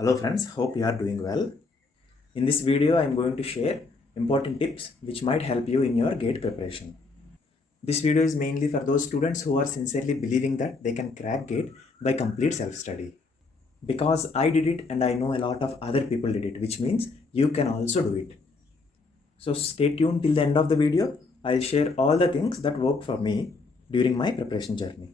Hello friends, hope you are doing well. In this video, I am going to share important tips which might help you in your GATE preparation. This video is mainly for those students who are sincerely believing that they can crack GATE by complete self-study. Because I did it and I know a lot of other people did it, which means you can also do it. So stay tuned till the end of the video. I'll share all the things that worked for me during my preparation journey.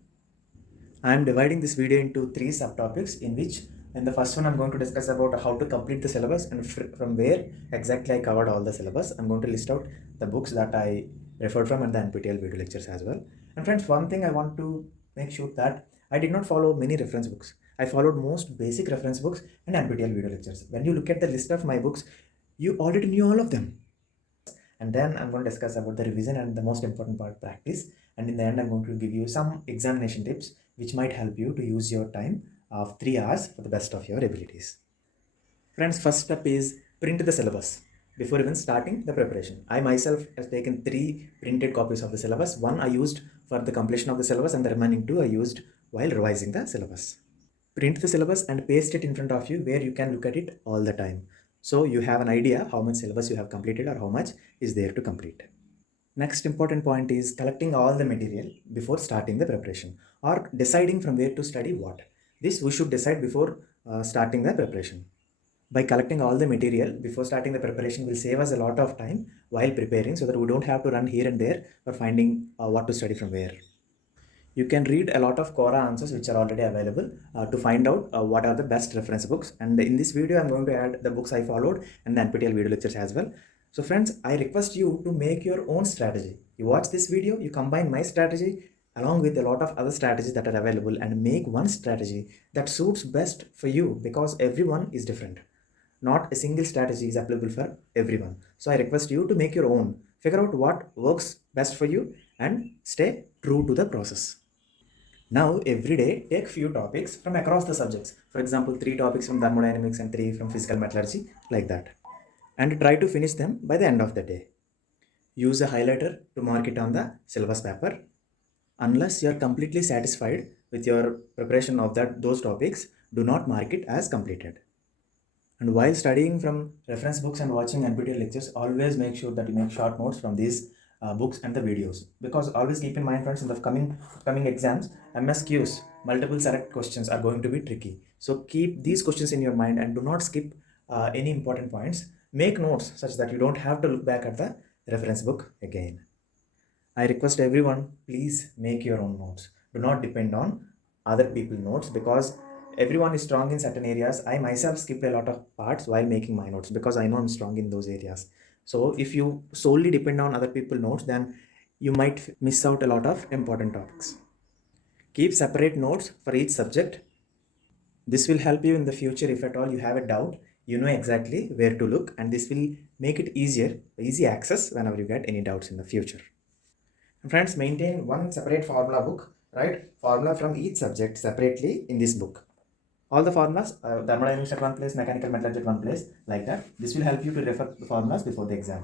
I am dividing this video into three subtopics in which in the first one I'm going to discuss about how to complete the syllabus and from where exactly I covered all the syllabus. I'm going to list out the books that I referred from and the NPTEL video lectures as well. And friends, one thing I want to make sure that I did not follow many reference books. I followed most basic reference books and NPTEL video lectures. When you look at the list of my books, you already knew all of them. And then I'm going to discuss about the revision and the most important part, practice. And in the end, I'm going to give you some examination tips which might help you to use your time of 3 hours for the best of your abilities. Friends, first step is print the syllabus before even starting the preparation. I myself have taken 3 printed copies of the syllabus. One I used for the completion of the syllabus and the remaining 2 I used while revising the syllabus. Print the syllabus and paste it in front of you where you can look at it all the time. So you have an idea how much syllabus you have completed or how much is there to complete. Next important point is collecting all the material before starting the preparation or deciding from where to study what. This we should decide before starting the preparation. By collecting all the material before starting the preparation will save us a lot of time while preparing so that we don't have to run here and there for finding what to study from where. You can read a lot of Quora answers which are already available to find out what are the best reference books. And in this video, I'm going to add the books I followed and the NPTEL video lectures as well. So friends, I request you to make your own strategy. You watch this video, you combine my strategy along with a lot of other strategies that are available and make one strategy that suits best for you because everyone is different. Not a single strategy is applicable for everyone. So I request you to make your own. Figure out what works best for you and stay true to the process. Now, every day, take few topics from across the subjects. For example, 3 topics from thermodynamics and 3 from physical metallurgy, like that. And try to finish them by the end of the day. Use a highlighter to mark it on the syllabus paper. Unless you are completely satisfied with your preparation of those topics, do not mark it as completed. And while studying from reference books and watching NPTEL lectures, always make sure that you make short notes from these books and the videos. Because always keep in mind, friends, in the coming exams, MSQs, multiple select questions are going to be tricky. So keep these questions in your mind and do not skip any important points. Make notes such that you don't have to look back at the reference book again. I request everyone, please make your own notes. Do not depend on other people's notes because everyone is strong in certain areas. I myself skipped a lot of parts while making my notes because I know I'm strong in those areas. So if you solely depend on other people's notes, then you might miss out a lot of important topics. Keep separate notes for each subject. This will help you in the future if at all you have a doubt. You know exactly where to look and this will make it easy access whenever you get any doubts in the future. And friends, maintain one separate formula book. Write formula from each subject separately in this book. All the formulas, thermodynamics at one place, mechanical metallurgy at one place, like that. This will help you to refer the formulas before the exam.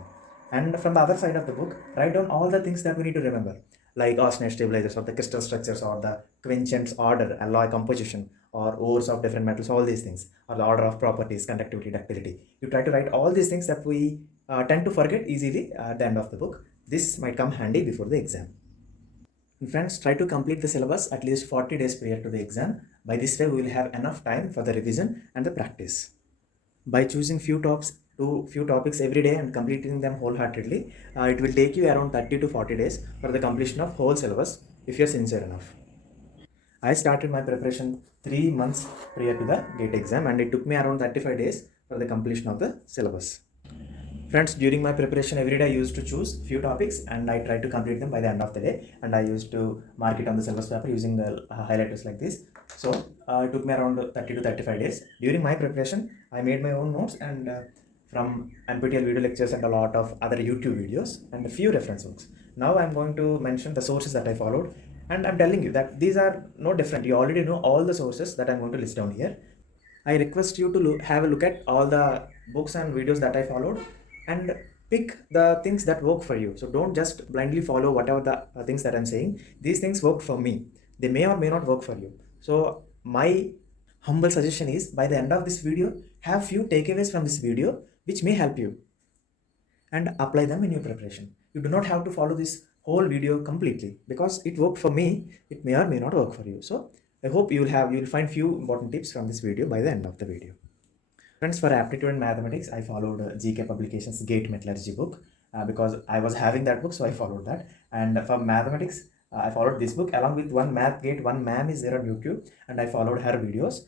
And from the other side of the book, write down all the things that we need to remember, like austenite stabilizers or the crystal structures or the quiescence order, alloy composition, or ores of different metals, all these things, or the order of properties, conductivity, ductility. You try to write all these things that we tend to forget easily at the end of the book. This might come handy before the exam. And friends, try to complete the syllabus at least 40 days prior to the exam. By this way, we will have enough time for the revision and the practice. By choosing few topics every day and completing them wholeheartedly, it will take you around 30 to 40 days for the completion of whole syllabus if you're sincere enough. I started my preparation 3 months prior to the GATE exam and it took me around 35 days for the completion of the syllabus. Friends, during my preparation every day I used to choose few topics and I tried to complete them by the end of the day and I used to mark it on the syllabus paper using the highlighters like this. So it took me around 30 to 35 days. During my preparation, I made my own notes and from NPTEL video lectures and a lot of other YouTube videos and a few reference books. Now I'm going to mention the sources that I followed and I'm telling you that these are no different. You already know all the sources that I'm going to list down here. I request you to have a look at all the books and videos that I followed and pick the things that work for you. So don't just blindly follow whatever the things that I'm saying. These things work for me. They may or may not work for you. So my Humble suggestion is, by the end of this video, have few takeaways from this video which may help you and apply them in your preparation. You do not have to follow this whole video completely because it worked for me, it may or may not work for you. So I hope you will find few important tips from this video by the end of the video. Friends, for aptitude and mathematics, I followed GK Publications GATE Metallurgy book because I was having that book, so I followed that. And for mathematics, I followed this book along with one math gate, one ma'am is there on YouTube, and I followed her videos.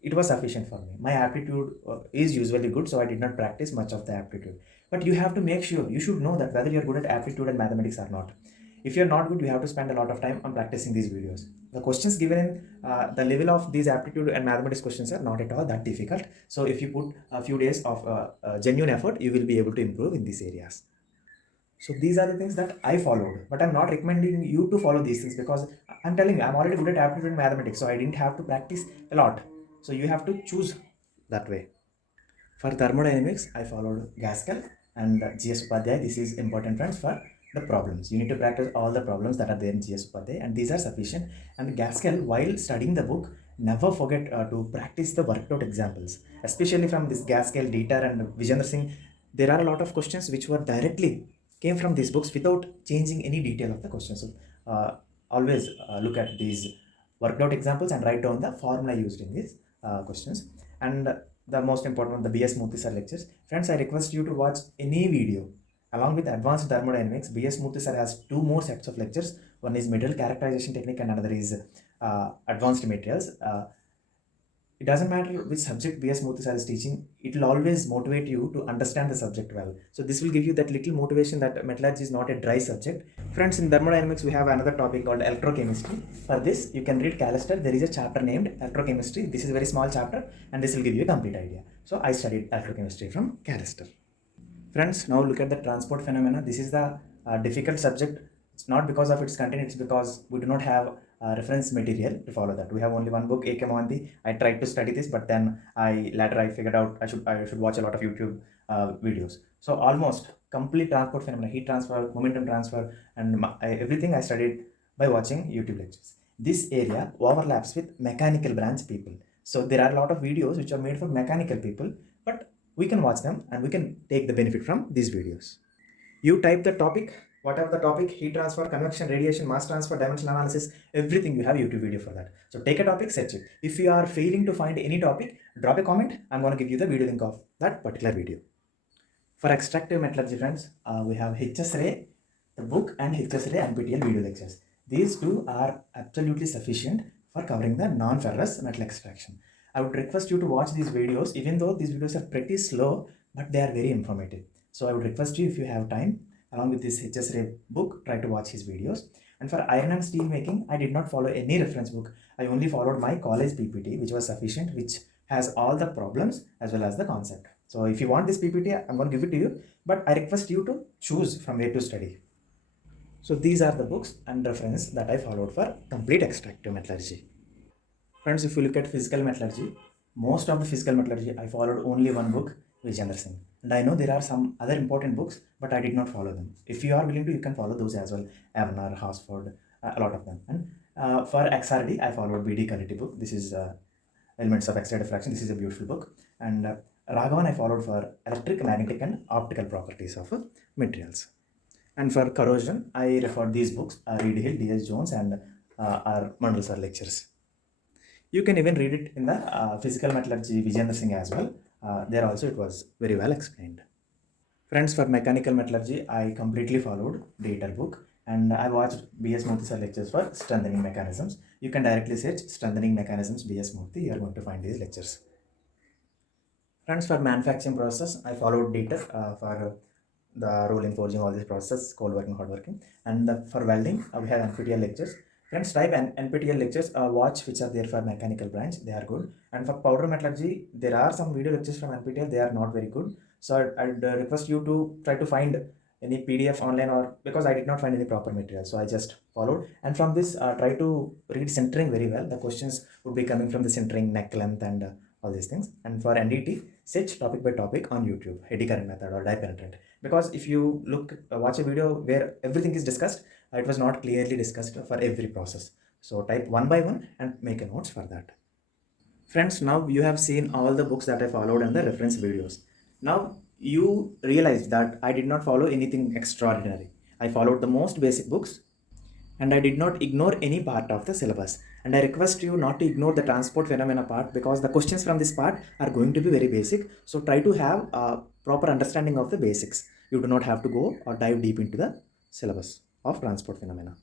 It was sufficient for me. My aptitude is usually good, so I did not practice much of the aptitude. But you have to make sure, you should know that whether you're good at aptitude and mathematics or not. If you're not good, you have to spend a lot of time on practicing these videos. The questions given in the level of these aptitude and mathematics questions are not at all that difficult. So if you put a few days of genuine effort, you will be able to improve in these areas. So these are the things that I followed, but I'm not recommending you to follow these things because I'm telling you, I'm already good at aptitude and mathematics, so I didn't have to practice a lot. So you have to choose that way. For thermodynamics, I followed Gaskell and GS Upadhyay. This is important, friends, for the problems. You need to practice all the problems that are there in GS Upadhyay, and these are sufficient. And Gaskell, while studying the book, never forget to practice the worked out examples, especially from this Gaskell, Dieter, and Vijender Singh. There are a lot of questions which were directly came from these books without changing any detail of the question. So always look at these worked out examples and write down the formula used in these questions. And the most important one, the BS Murthy sir lectures. Friends, I request you to watch any video along with advanced thermodynamics. BS Murthy sir has two more sets of lectures. One is material characterization technique and another is advanced materials. It doesn't matter which subject BS Murthy sir is teaching, it will always motivate you to understand the subject well. So this will give you that little motivation that metallurgy is not a dry subject. Friends, in thermodynamics, we have another topic called electrochemistry. For this, you can read Callister. There is a chapter named electrochemistry. This is a very small chapter and this will give you a complete idea. So I studied electrochemistry from Callister. Friends, now look at the transport phenomena. This is the difficult subject. It's not because of its content, it's because we do not have reference material to follow that. We have only one book, A.K. Mohanty. I tried to study this, but then I figured out I should watch a lot of YouTube videos. So almost complete transport phenomena, heat transfer, momentum transfer, and everything I studied by watching YouTube lectures. This area overlaps with mechanical branch people. So there are a lot of videos which are made for mechanical people, but we can watch them and we can take the benefit from these videos. You type the topic, whatever the topic, heat transfer, convection, radiation, mass transfer, dimensional analysis, everything, you have YouTube video for that. So take a topic, search it. If you are failing to find any topic, drop a comment. I'm going to give you the video link of that particular video. For extractive metallurgy, friends, we have HS Ray, the book, and HS Ray NPTEL video lectures. These two are absolutely sufficient for covering the non-ferrous metal extraction. I would request you to watch these videos, even though these videos are pretty slow, but they are very informative. So I would request you, if you have time, along with this HS Ray book, try to watch his videos. And for iron and steel making, I did not follow any reference book. I only followed my college PPT, which was sufficient, which has all the problems as well as the concept. So if you want this PPT, I'm going to give it to you, but I request you to choose from where to study. So these are the books and reference that I followed for complete extractive metallurgy. Friends, if you look at physical metallurgy, most of the physical metallurgy, I followed only one book, Vijender Singh. And I know there are some other important books, but I did not follow them. If you are willing to, you can follow those as well. Avner, Hosford, a lot of them. And for XRD, I followed BD Quality book. This is Elements of X-ray Diffraction. This is a beautiful book. And Raghavan, I followed for electric, magnetic, and optical properties of materials. And for corrosion, I referred these books, Reed Hill, D.S. Jones, and our Mandelsar lectures. You can even read it in the physical metallurgy Vijender Singh as well. There also it was very well explained. Friends, for mechanical metallurgy, I completely followed Dieter book and I watched BS Murthy sir lectures for strengthening mechanisms. You can directly search strengthening mechanisms BS Murthy. You are going to find these lectures. Friends, for manufacturing process, I followed Dieter for the rolling, forging, all these processes, cold working, hot working. And for welding, we have NPTEL lectures. Friends, type NPTEL lectures, watch which are there for mechanical branch, they are good. And for powder metallurgy, there are some video lectures from NPTEL, they are not very good. So I'd request you to try to find any PDF online, or because I did not find any proper material, so I just followed. And from this, try to read centering very well. The questions would be coming from the centering, neck length, and all these things. And for NDT, search topic by topic on YouTube, eddy current method or dye penetrant. Because if you watch a video where everything is discussed, it was not clearly discussed for every process. So type one by one and make a notes for that. Friends, now you have seen all the books that I followed and the reference videos. Now you realize that I did not follow anything extraordinary. I followed the most basic books and I did not ignore any part of the syllabus. And I request you not to ignore the transport phenomena part because the questions from this part are going to be very basic. So try to have a proper understanding of the basics. You do not have to go or dive deep into the syllabus of transport phenomena.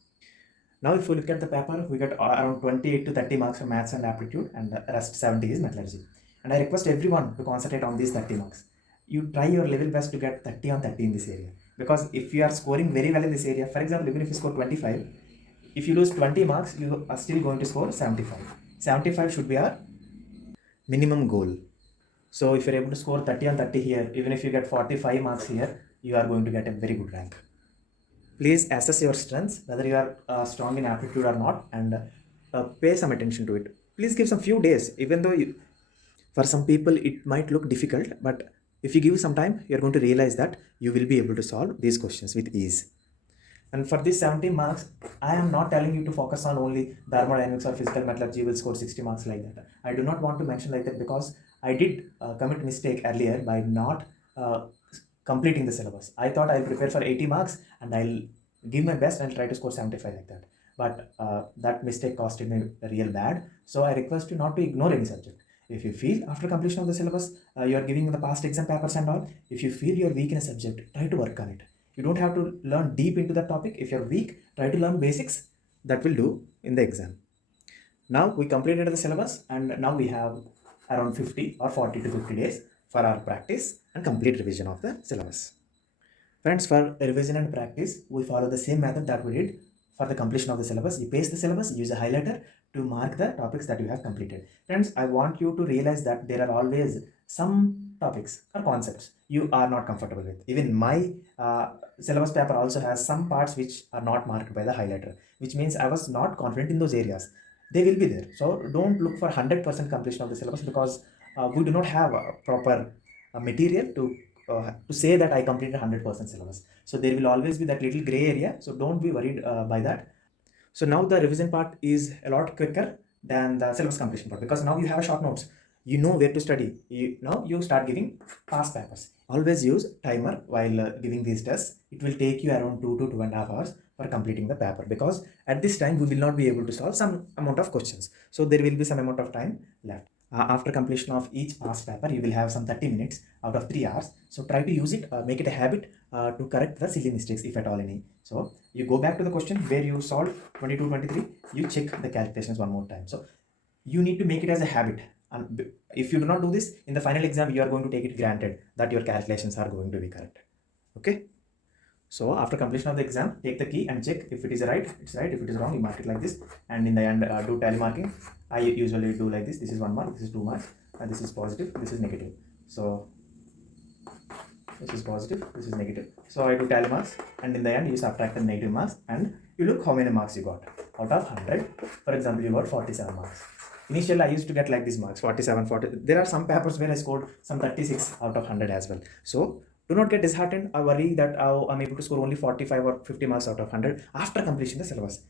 Now, if we look at the paper, we get around 28 to 30 marks for maths and aptitude, and the rest 70 is metallurgy. And I request everyone to concentrate on these 30 marks. You try your level best to get 30 on 30 in this area. Because if you are scoring very well in this area, for example, even if you score 25, if you lose 20 marks, you are still going to score 75. 75 should be our minimum goal. So if you're able to score 30 on 30 here, even if you get 45 marks here, you are going to get a very good rank. Please assess your strengths, whether you are strong in aptitude or not, and pay some attention to it. Please give some few days, even though for some people it might look difficult, but if you give some time, you're going to realize that you will be able to solve these questions with ease. And for these 70 marks, I am not telling you to focus on only thermodynamics or physical metallurgy will score 60 marks like that. I do not want to mention like that because I did commit mistake earlier by not completing the syllabus. I thought I'll prepare for 80 marks and I'll give my best and I'll try to score 75 like that. But that mistake costed me real bad. So I request you not to ignore any subject. If you feel after completion of the syllabus, you are giving the past exam papers and all, if you feel you're weak in a subject, try to work on it. You don't have to learn deep into that topic. If you're weak, try to learn basics. That will do in the exam. Now we completed the syllabus and now we have around 50 or 40 to 50 days for our practice and complete revision of the syllabus. Friends, for revision and practice, we follow the same method that we did for the completion of the syllabus. You paste the syllabus, use a highlighter to mark the topics that you have completed. Friends, I want you to realize that there are always some topics or concepts you are not comfortable with. Even my syllabus paper also has some parts which are not marked by the highlighter, which means I was not confident in those areas. They will be there. So don't look for 100% completion of the syllabus because we do not have a proper material to say that I completed 100% syllabus. So there will always be that little gray area. So don't be worried by that. So now the revision part is a lot quicker than the syllabus completion part because now you have a short notes. You know where to study. Now you start giving past papers. Always use timer while giving these tests. It will take you around 2 to 2.5 hours for completing the paper because at this time we will not be able to solve some amount of questions. So there will be some amount of time left. After completion of each past paper, you will have some 30 minutes out of 3 hours. So try to use it, make it a habit to correct the silly mistakes if at all any. So you go back to the question where you solved 22, 23, you check the calculations one more time. So you need to make it as a habit. And if you do not do this, in the final exam, you are going to take it granted that your calculations are going to be correct. Okay. So after completion of the exam, take the key and check if it is right, it's right. If it is wrong, you mark it like this. And in the end, do tally marking. I usually do like this. This is 1 mark, this is 2 marks, and this is positive, this is negative. So this is positive, this is negative. So I do tally marks, and in the end, you subtract the negative marks, and you look how many marks you got out of 100. For example, you got 47 marks. Initially, I used to get like these marks, 47, 40. There are some papers where I scored some 36 out of 100 as well. So do not get disheartened or worry that I'm able to score only 45 or 50 marks out of 100 after completion the syllabus.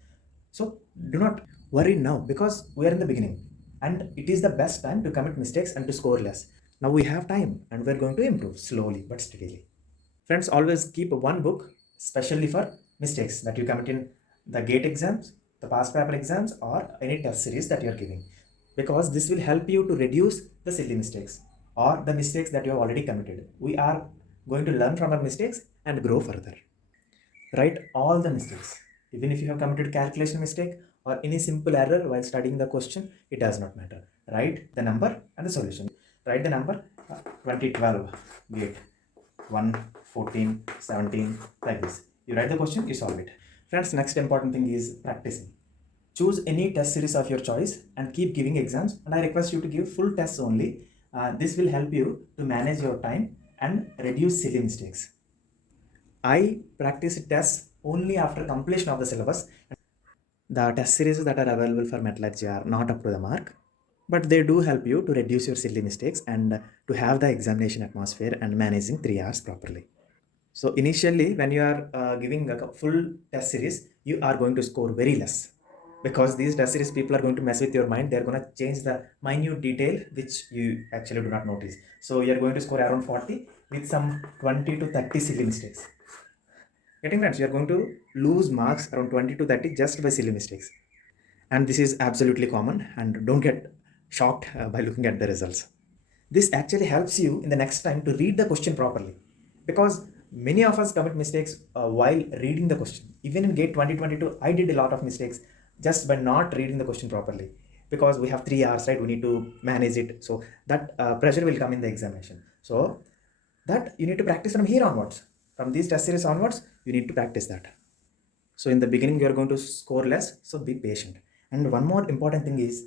So do not worry now because we are in the beginning and it is the best time to commit mistakes and to score less. Now we have time and we're going to improve slowly but steadily. Friends, always keep one book especially for mistakes that you commit in the GATE exams, the past paper exams, or any test series that you're giving, because this will help you to reduce the silly mistakes or the mistakes that you have already committed. We are going to learn from our mistakes and grow further. Write all the mistakes. Even if you have committed calculation mistake or any simple error while studying the question, it does not matter. Write the number and the solution. Write the number 2012 gate 1 14 17 like this. You write the question, you solve it. Friends, next important thing is practicing. Choose any test series of your choice and keep giving exams, and I request you to give full tests only. This will help you to manage your time and reduce silly mistakes. I practice tests only after completion of the syllabus. The test series that are available for metallurgy are not up to the mark, but they do help you to reduce your silly mistakes and to have the examination atmosphere and managing 3 hours properly. So initially, when you are giving a full test series, you are going to score very less. because these test series people are going to mess with your mind. They're going to change the minute detail which you actually do not notice. So you're going to score around 40 with some 20 to 30 silly mistakes. Getting friends, you're going to lose marks around 20 to 30 just by silly mistakes. And this is absolutely common, and don't get shocked by looking at the results. This actually helps you in the next time to read the question properly, because many of us commit mistakes while reading the question. Even in GATE 2022, I did a lot of mistakes just by not reading the question properly, because we have 3 hours, right? We need to manage it. So that pressure will come in the examination. So that you need to practice from here onwards. From these test series onwards, you need to practice that. So in the beginning, you are going to score less, so be patient. And one more important thing is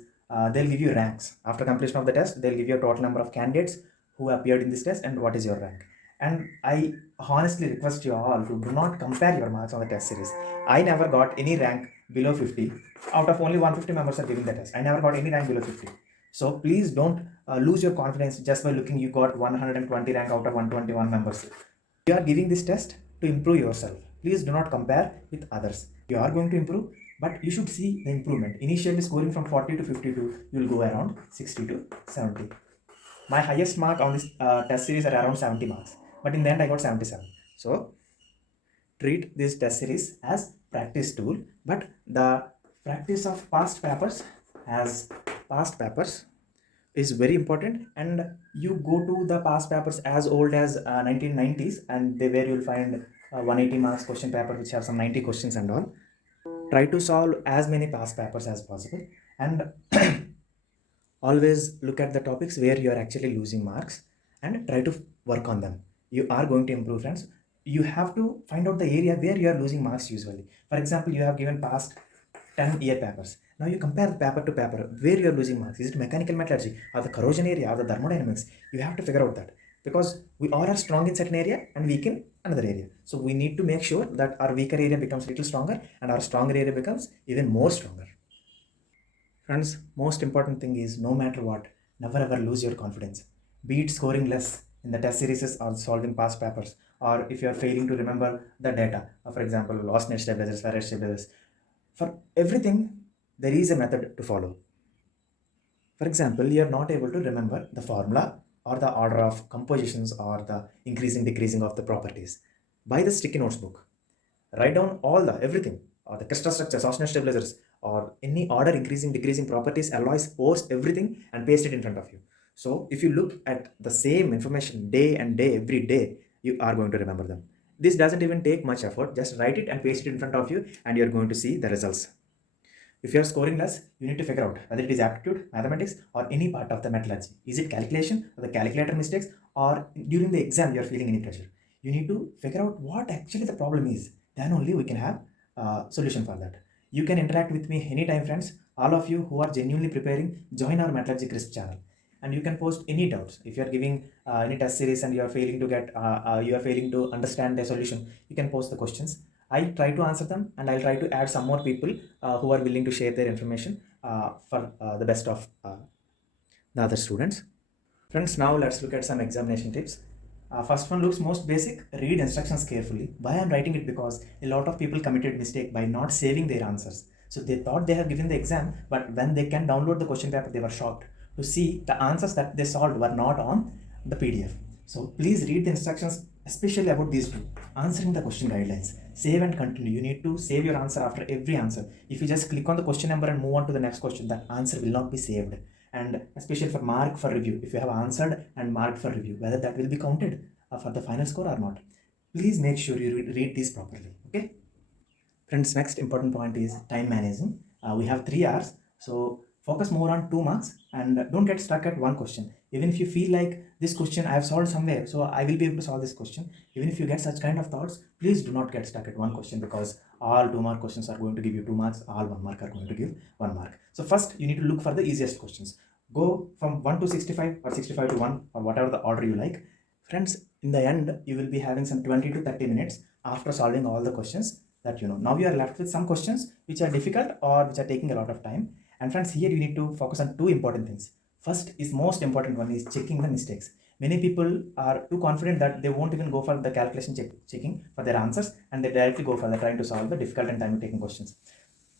they'll give you ranks. After completion of the test, they'll give you a total number of candidates who appeared in this test and what is your rank. And I honestly request you all to do not compare your marks on the test series. I never got any rank below 50. Out of only 150 members are giving the test, I never got any rank below 50. So please don't lose your confidence just by looking you got 120 rank out of 121 members. You are giving this test to improve yourself. Please do not compare with others. You are going to improve, but you should see the improvement. Initially scoring from 40 to 52, you will go around 60 to 70. My highest mark on this test series are around 70 marks, but in the end I got 77. So treat this test series as practice tool, but the practice of past papers as past papers is very important, and you go to the past papers as old as 1990s, and they where you'll find 180 marks question paper which have some 90 questions and all. Try to solve as many past papers as possible, and always look at the topics where you are actually losing marks and try to work on them. You are going to improve, friends. You have to find out the area where you are losing marks usually. For example, you have given past 10-year papers. Now you compare the paper to paper where you are losing marks. Is it mechanical metallurgy or the corrosion area or the thermodynamics? You have to figure out that, because we all are strong in certain area and weak in another area. So we need to make sure that our weaker area becomes a little stronger and our stronger area becomes even more stronger. Friends, most important thing is no matter what, never ever lose your confidence. Be it scoring less in the test series or solving past papers, or if you are failing to remember the data, for example, loss net stabilizers, ferrous stabilizers. For everything, there is a method to follow. For example, you are not able to remember the formula or the order of compositions or the increasing decreasing of the properties. Buy the sticky notes book. Write down all the everything, or the crystal structures, oscillator stabilizers, or any order increasing decreasing properties, alloys, pores, everything, and paste it in front of you. So if you look at the same information day and day every day, you are going to remember them. This doesn't even take much effort. Just write it and paste it in front of you, and you're going to see the results. If you are scoring less, you need to figure out whether it is aptitude, mathematics, or any part of the metallurgy. Is it calculation or the calculator mistakes, or during the exam you are feeling any pressure? You need to figure out what actually the problem is. Then only we can have a solution for that. You can interact with me anytime, friends. All of you who are genuinely preparing, join our Metallurgy Crisp channel, and you can post any doubts. If you are giving any test series and you are failing to get, you are failing to understand the solution, you can post the questions. I try to answer them, and I'll try to add some more people who are willing to share their information for the best of the other students. Friends, now let's look at some examination tips. First one looks most basic. Read instructions carefully. Why I'm writing it? Because a lot of people committed mistake by not saving their answers. So they thought they have given the exam, but when they can download the question paper, they were shocked to see the answers that they solved were not on the PDF. So please read the instructions, especially about these two. Answering the question guidelines. Save and continue. You need to save your answer after every answer. If you just click on the question number and move on to the next question, that answer will not be saved. And especially for mark for review, if you have answered and marked for review, whether that will be counted for the final score or not. Please make sure you read these properly. Okay. Friends, next important point is time managing. We have 3 hours, so focus more on 2 marks and don't get stuck at one question. Even if you feel like this question I have solved somewhere, so I will be able to solve this question. Even if you get such kind of thoughts, please do not get stuck at one question, because all 2-mark questions are going to give you 2 marks, all 1 mark are going to give 1 mark. So first you need to look for the easiest questions. Go from 1 to 65 or 65 to 1 or whatever the order you like. Friends, in the end, you will be having some 20 to 30 minutes after solving all the questions that you know. Now you are left with some questions which are difficult or which are taking a lot of time. And friends, here you need to focus on 2 important things. First is most important one is checking the mistakes. Many people are too confident that they won't even go for the calculation checking for their answers, and they directly go for the trying to solve the difficult and time taking questions.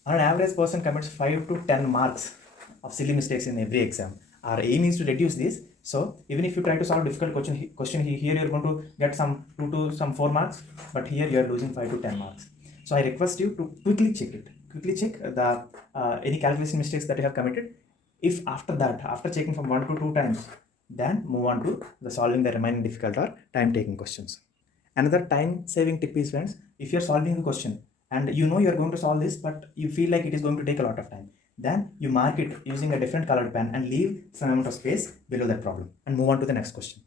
On an average person commits 5 to 10 marks of silly mistakes in every exam. Our aim is to reduce this. So even if you try to solve difficult question here you're going to get some 2 to some 4 marks, but here you are losing 5 to 10 marks. So I request you to quickly check it. Quickly check the any calculation mistakes that you have committed. If after that, after checking from 1 to 2 times, then move on to the solving the remaining difficult or time taking questions. Another time saving tip is, friends, if you're solving a question and you know you're going to solve this, but you feel like it is going to take a lot of time, then you mark it using a different colored pen and leave some amount of space below that problem and move on to the next question.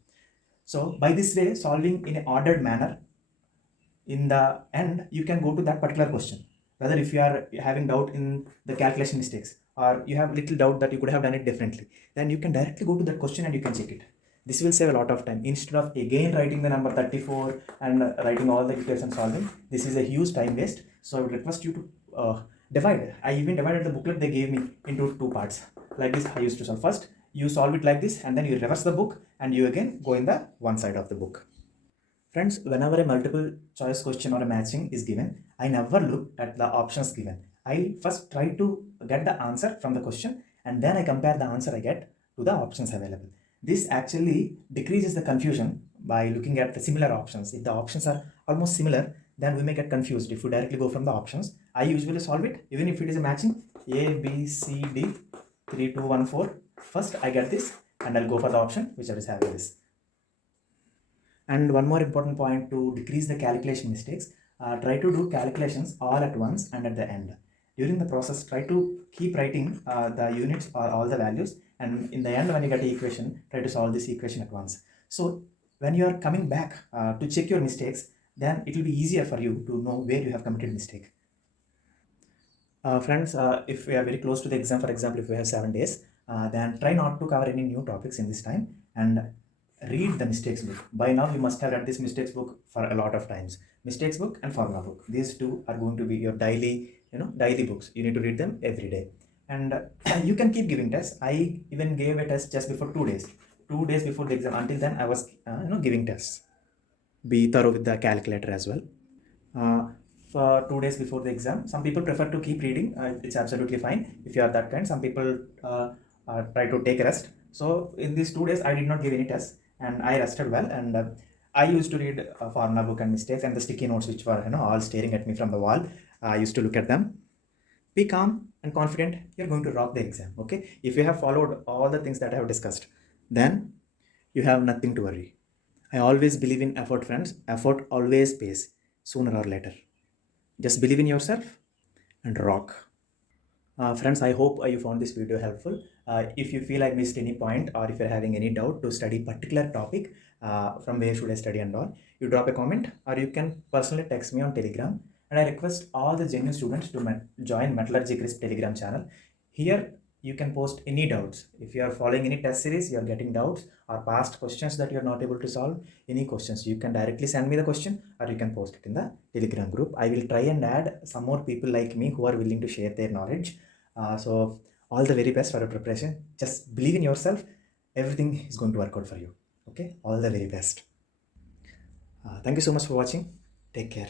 So by this way, solving in an ordered manner, in the end, you can go to that particular question. Whether if you are having doubt in the calculation mistakes or you have little doubt that you could have done it differently, then you can directly go to that question and you can check it. This will save a lot of time. Instead of again writing the number 34 and writing all the details and solving, this is a huge time waste. So I would request you to divide. I even divided the booklet they gave me into 2 parts. Like this, I used to solve. First, you solve it like this and then you reverse the book and you again go in the one side of the book. Friends, whenever a multiple choice question or a matching is given, I never look at the options given. I first try to get the answer from the question and then I compare the answer I get to the options available. This actually decreases the confusion by looking at the similar options. If the options are almost similar, then we may get confused if we directly go from the options. I usually solve it, even if it is a matching A, B, C, D, 3, 2, 1, 4. First, I get this and I'll go for the option which is having this. And one more important point to decrease the calculation mistakes, try to do calculations all at once and at the end. During the process, try to keep writing the units or all the values, and in the end when you get the equation, try to solve this equation at once. So when you are coming back to check your mistakes, then it will be easier for you to know where you have committed mistake. Friends, if we are very close to the exam, for example, if we have 7 days, then try not to cover any new topics in this time and read the mistakes book. By now, you must have read this mistakes book for a lot of times. Mistakes book and formula book. These two are going to be your daily books. You need to read them every day. And you can keep giving tests. I even gave a test just before 2 days. 2 days before the exam. Until then, I was giving tests. Be thorough with the calculator as well. For 2 days before the exam, some people prefer to keep reading. It's absolutely fine if you are that kind. Some people try to take a rest. So in these 2 days, I did not give any tests and I rested well. And I used to read a formula book and mistakes and the sticky notes which were all staring at me from the wall. I used to look at them. Be calm and confident. You're going to rock the exam. Okay. If you have followed all the things that I have discussed, then you have nothing to worry. I always believe in effort, friends. Effort always pays sooner or later. Just believe in yourself and rock. Friends, I hope you found this video helpful. If you feel I missed any point or if you're having any doubt to study particular topic, from where should I study and all, you drop a comment or you can personally text me on Telegram. And I request all the genuine students to join Metallurgy Crisp Telegram channel. Here you can post any doubts. If you are following any test series, you are getting doubts or past questions that you are not able to solve, any questions, you can directly send me the question or you can post it in the Telegram group. I will try and add some more people like me who are willing to share their knowledge. So all the very best for your preparation. Just believe in yourself. Everything is going to work out for you. Okay, all the very best. Thank you so much for watching. Take care.